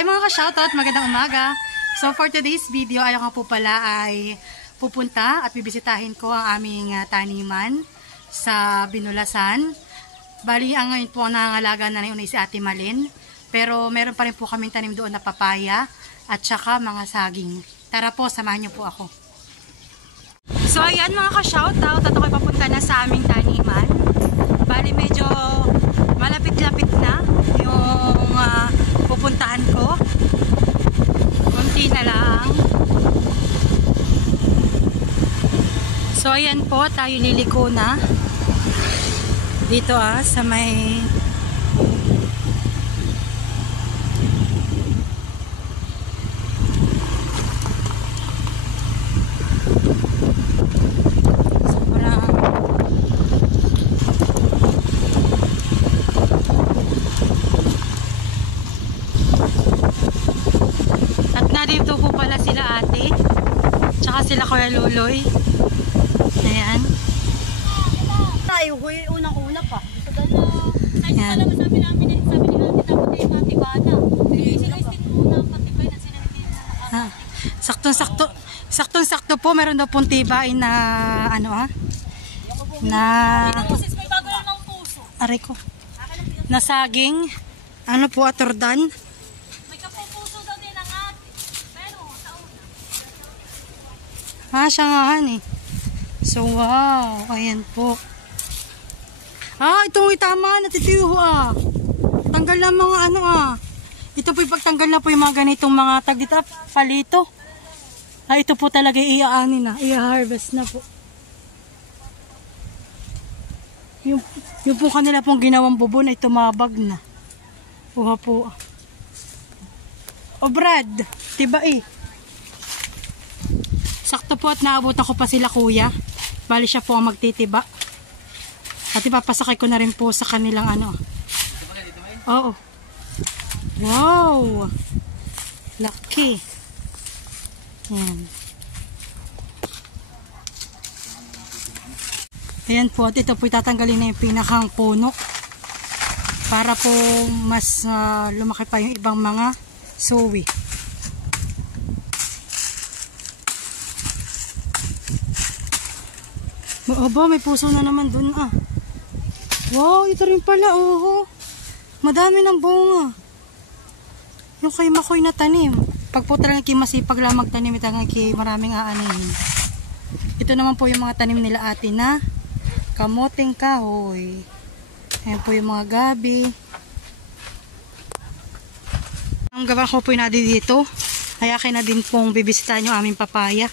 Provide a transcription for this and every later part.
Hi mga ka-shoutout, magandang umaga. So for today's video, ayaw nga po pala ay pupunta at bibisitahin ko ang aming taniman sa Binulasan. Bali, ang ngayon po ang nangangalaga na ngayon ay si Ate Malin. Pero meron pa rin po kaming tanim doon na papaya at saka mga saging. Tara po, samahan niyo po ako. So ayan mga ka-shoutout, at ako'y papunta na sa aming taniman. Bali, medyo malapit-lapit na yung pupuntahan ko. Kunti na lang. So ayan po, tayo liliko na dito sa may dito po pala sila ate tsaka sila Kuya Luloy. Ayan tayo, unang-una pa ayan. Sabi ni ate tapos yung matibana sila muna patibay na sila saktong-sakto po, meron daw pong tibain na na aray ko na saging po atordan. Siya nga So, wow. Ayan po. Itong tama. Natitiyo Tanggal na mga Ito po yung pagtanggal na po yung mga ganitong mga tagdita. Palito. Ito po talaga iaanin na. I-harvest na po. Yung po kanila pong ginawang bubon ay tumabag na. Puha po. Brad. Diba sakto po at naabutan ko pa sila kuya. Bali siya po ang magtitiba. At ipapasakay ko na rin po sa kanilang Oo. Wow! Laki. Ayan. Ayan po. At ito po itatanggalin na yung pinakang puno. Para po mas lumaki pa yung ibang mga suwi. May puso na naman dun Wow, ito rin pala madami ng bunga. Yung kay Makoy na tanim. Pag po talagang masipag lang magtanim, talagang maraming aanihin. Ito naman po yung mga tanim nila ate na kamoting kahoy. Ayan po yung mga gabi. Ang gawa ko po yung dito. Hayakin na din pong bibisitahin yung aming papaya.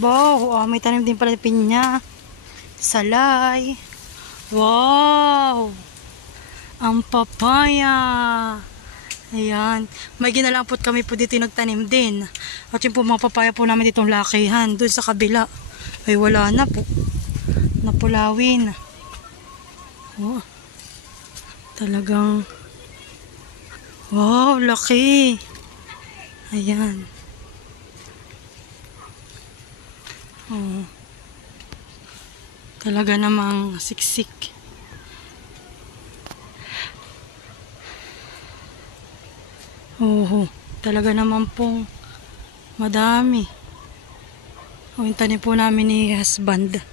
Wow, may tanim din pala pinya. Salay. Wow! Ang papaya. Ayan. May ginalampot kami po dito yung nagtanim din. At yung po mga papaya po namin ditong lakihan. Doon sa kabila. Ay wala na po. Napulawin. Talagang wow, laki. Ayan. Talaga namang siksik. Talaga naman pong madami. Yung tanim po namin ni husband,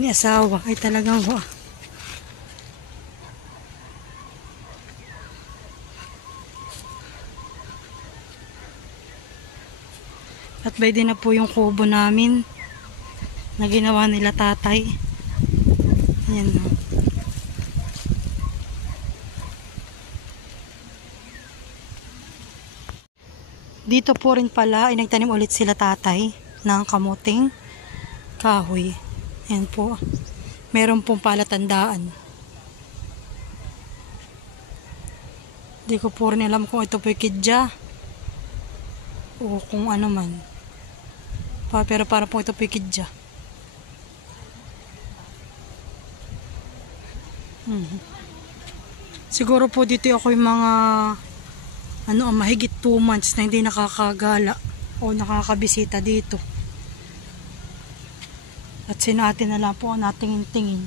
ni asawa, ay talagang at bay din na po yung kubo namin na ginawa nila tatay. Ayan Dito po rin pala ay nagtanim ulit sila tatay ng kamuting kahoy. Ayan po. Meron pong palatandaan. Hindi ko po rin alam kung ito po yung kidya o kung ano man. Pero para po ito po yung kidya. Siguro po dito ako yung mga mahigit 2 months na hindi nakakagala o nakakabisita dito. At sinati na lang po ang natingin-tingin.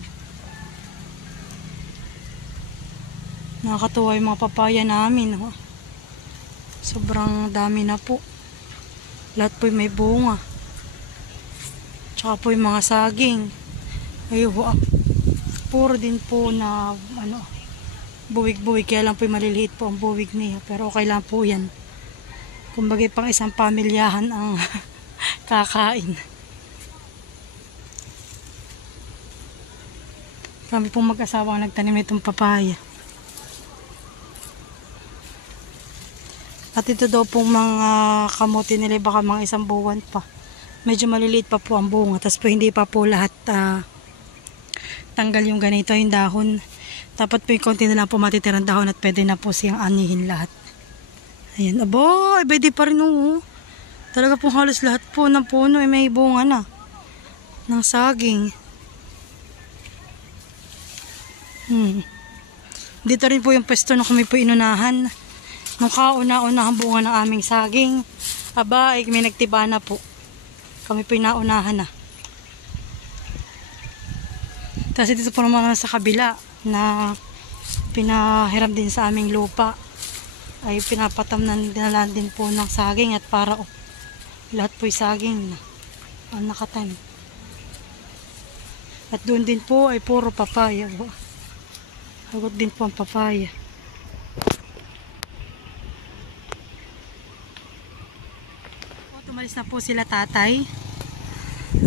Nakakatuwa yung mga papaya namin. Sobrang dami na po. Lahat po may bunga. Tsaka po yung mga saging. Ayun, puro din po na buwig-buwig. Kaya lang po yung maliliit po ang buwig niya. Pero okay lang po yan. Kumbaga pang isang pamilyahan ang kakain. Kami pong mag-asawa ang nagtanim itong papaya. At ito daw pong mga kamote nila, baka mga isang buwan pa. Medyo maliliit pa po ang bunga. Tapos po hindi pa po lahat tanggal yung ganito, yung dahon. Dapat po yung konti na lang po matitirang dahon at pwede na po siyang anihin lahat. Ayan. Aba, pwede pa rin Talaga pong halos lahat po ng puno ay may bunga na. Ng saging. Dito rin po yung pwesto na kami po inunahan. Nung kauna-unahang bunga ng aming saging. Aba, ay may nagtiba na po. Kami po inaunahan na. Tapos dito po naman sa kabila na pinahiram din sa aming lupa. Ay pinapatamnan din po ng saging at para lahat po yung saging na ang nakatanim. At doon din po ay puro papaya. Hagot din po ang papaya. Tumalis na po sila tatay.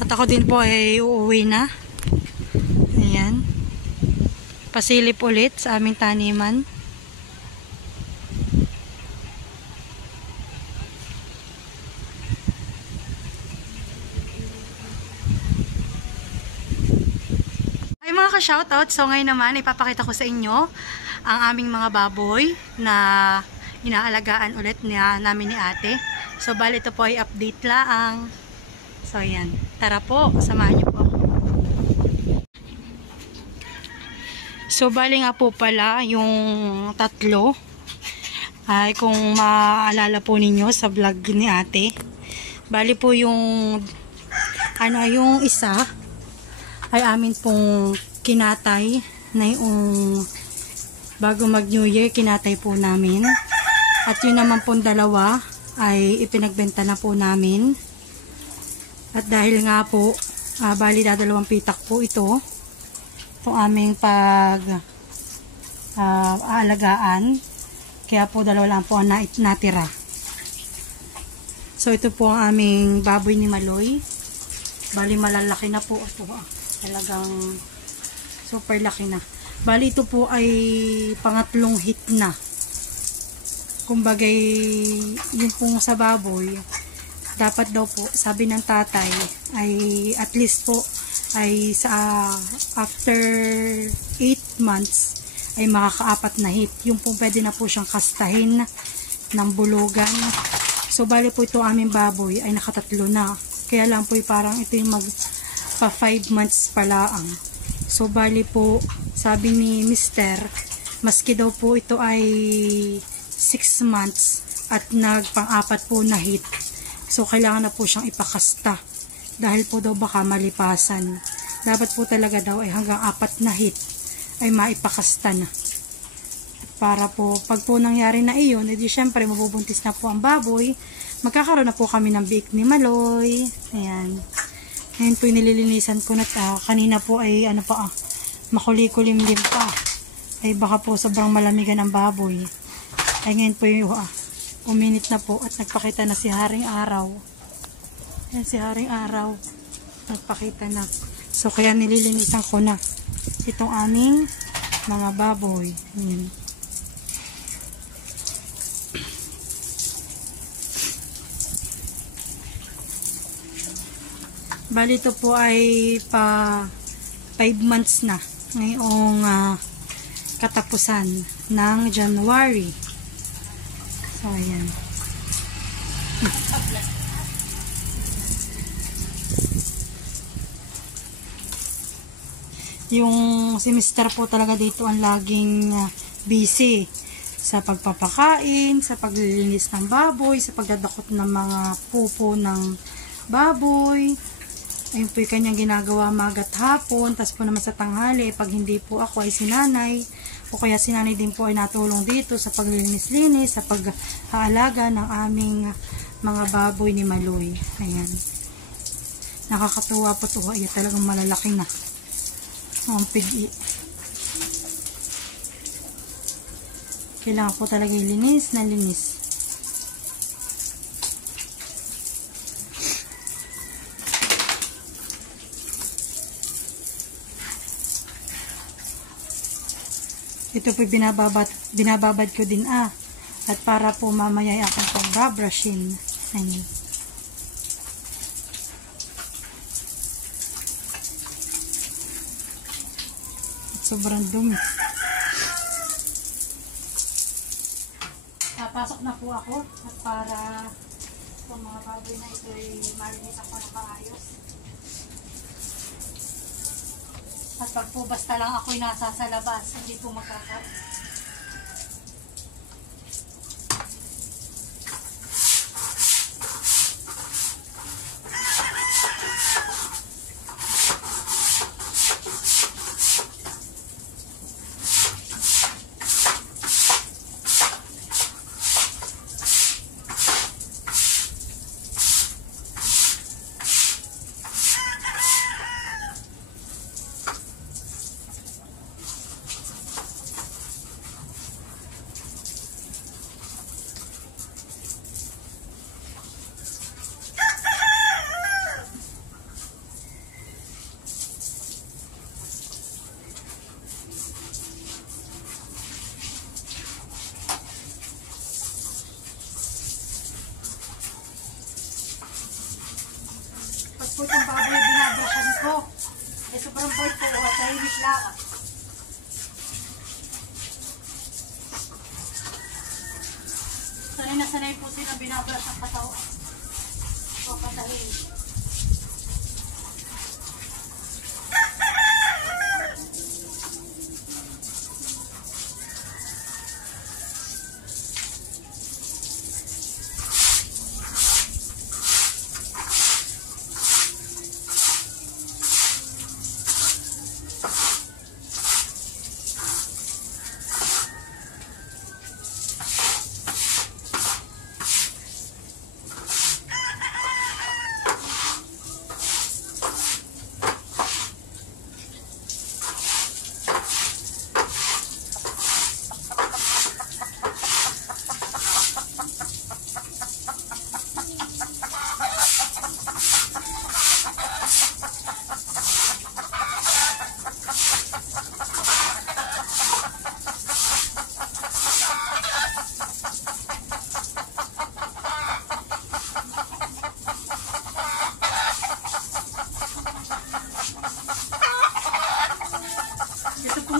At ako din po ay uuwi na. Ayan. Pasilip ulit sa aming taniman. Ay mga ka-shoutout, so ngayon naman ipapakita ko sa inyo ang aming mga baboy na inaalagaan ulit namin ni ate. So bali ito po ay update laang. So ayan, tara po, samahan niyo po ako. So bali nga po pala yung tatlo ay kung maalala po ninyo sa vlog ni ate. Bali po yung yung isa ay amin pong kinatay na yung bago mag New Year, kinatay po namin. At yun naman pong dalawa ay ipinagbenta na po namin. At dahil nga po bali dalawang pitak po ito aming aalagaan, kaya po dalawa lang po ang natira. So ito po ang aming baboy ni Maloy. Bali malalaki na po ito. Talagang super laki na. Bali ito po ay pangatlong hit na. Kumbagay yung pong sa baboy, dapat daw po, sabi ng tatay, ay at least po ay sa after 8 months ay makakaapat na hit. Yung pong pwede na po siyang kastahin ng bulugan. So bali po ito aming baboy ay nakatatlo na. Kaya lang po parang ito yung pa 5 months pala ang. So bali po sabi ni Mr. maski daw po ito ay 6 months at nagpang-apat po na hit. So kailangan na po siyang ipakasta dahil po daw baka malipasan. Dapat po talaga daw ay hanggang 4 na hit ay maipakasta na. Para po pag po nangyari na iyon, edi syempre mabubuntis na po ang baboy. Magkakaroon na po kami ng biik ni Maloy. Ayan. Ngayon po nililinisan ko na kanina po ay makulikulim din pa. Ay baka po sobrang malamigan ang baboy. Ay ngayon po yung uminit na po at nagpakita na si Haring Araw. Ayan si Haring Araw. Nagpakita na. So kaya nililinisan ko na itong aming mga baboy. Ayan. Bali ito po ay pa 5 months na ngayong katapusan ng January. So ayan. Yung si Mr. po talaga dito ang laging busy sa pagpapakain, sa paglilinis ng baboy, sa pagdadakot ng mga pupo ng baboy. Ayun po yung kanyang ginagawa maga't hapon. Tapos po naman sa tanghali, pag hindi po ako ay sinanay, o kaya sinanay din po ay natulong dito sa paglilinis-linis, sa pag-aalaga ng aming mga baboy ni Maloy. Ayan. Nakakatuwa po ito. Ay, talagang malalaki na. Ang pigi. Kailangan po talaga ilinis na linis. Ito po binababad ko din at para po mamaya ay akong pagbabrushin. Ayan. At sobrang dumi. Papasok na po ako at para itong mga baboy na ito ay malinis ako na kaayos. At pag po basta lang ako'y nasa sa labas, hindi po magkaka. Po itong baboy binabrushan ko. Eh, sobrang bait po at tahimik lang. Sanay na sanay po sila binabrush ang katawan. O patahimik.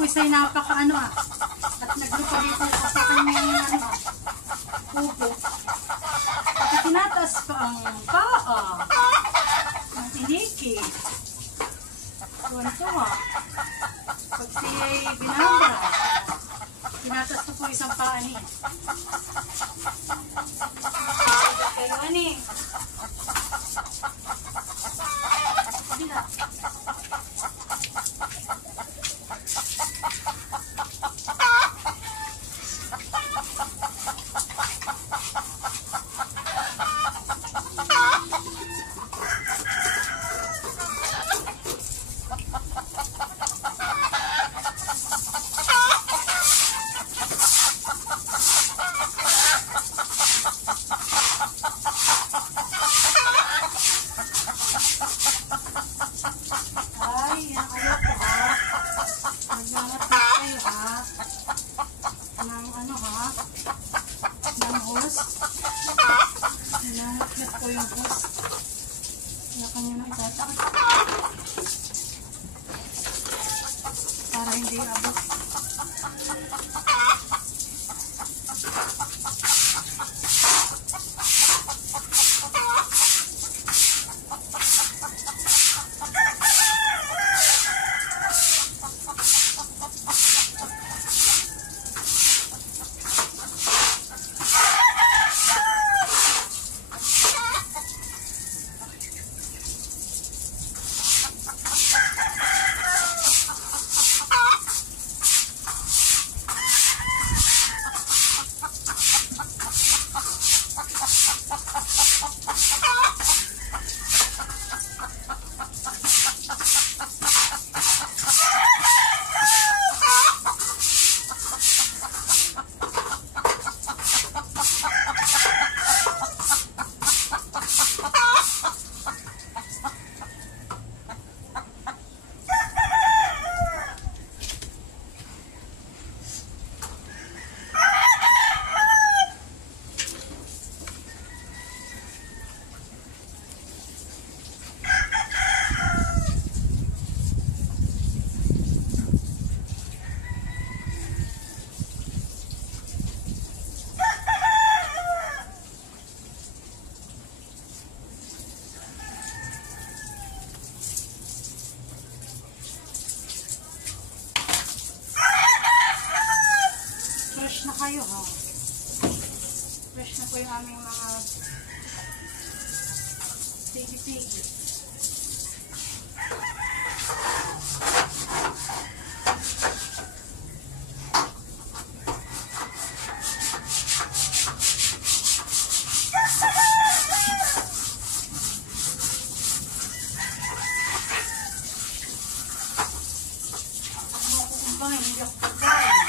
Isa'y napaka at naglupa dito sa kanyang upo. At tinataas pa ang paa ng iniki. Tuwan-tuwa. Pag siya'y binabra, tinataas pa po isang paa niya. Kayo ani. Bila. Para hindi abot. na po yung aming mga pigi-pigi. Hindi ako pagkain.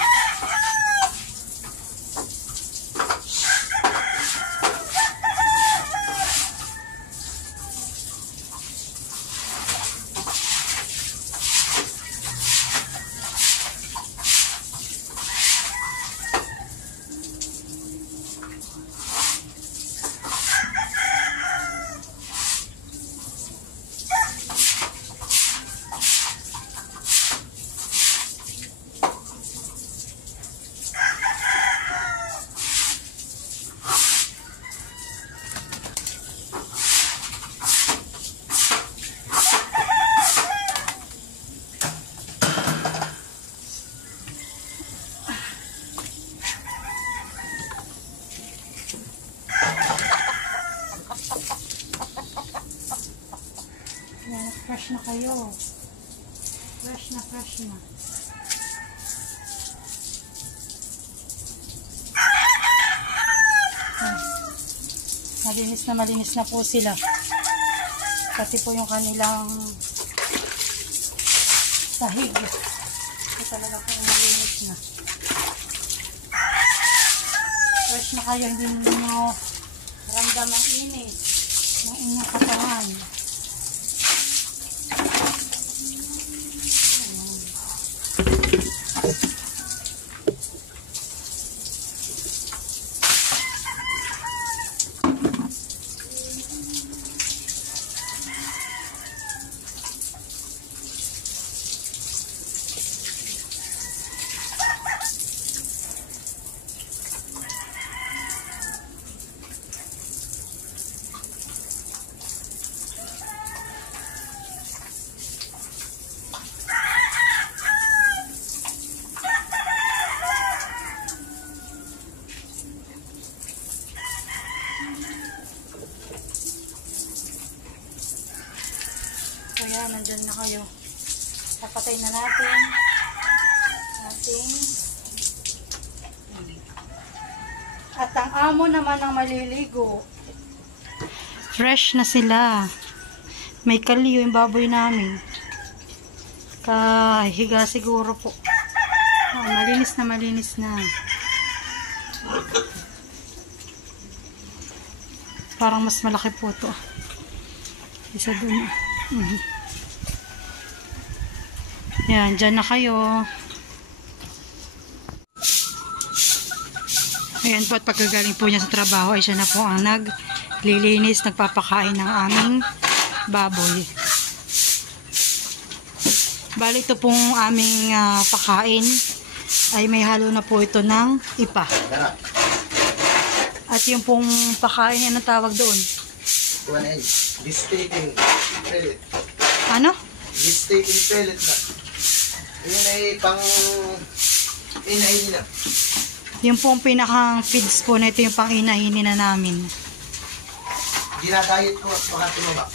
Fresh na kayo. Fresh na, fresh na. Malinis na po sila. Pati po yung kanilang sahig. Ito talaga po malinis na. Fresh na kayo, hindi nyo ramdam ang init ng inyong katawan. So yan, nandyan na kayo. Papatay na natin ating at ang amo naman ang maliligo. Fresh na sila. May kaliyo yung baboy namin. Kahiga siguro po. Oh, malinis na, malinis na. Parang mas malaki po to. Isa dun. Yan, dyan na kayo. Ayan po, at pagkagaling po niya sa trabaho ay siya na po ang naglilinis, nagpapakain ng aming baboy. Bali ito pong aming pakain ay may halo na po ito ng ipa. At yung pong pakain, anong tawag doon? Gestating pellet. Ano? Gestating pellet na. Yun ay pang inahin na. Yung pong pinakang feeds po na ito yung pang inahin na namin. Ginagayit ko at baka tumaba.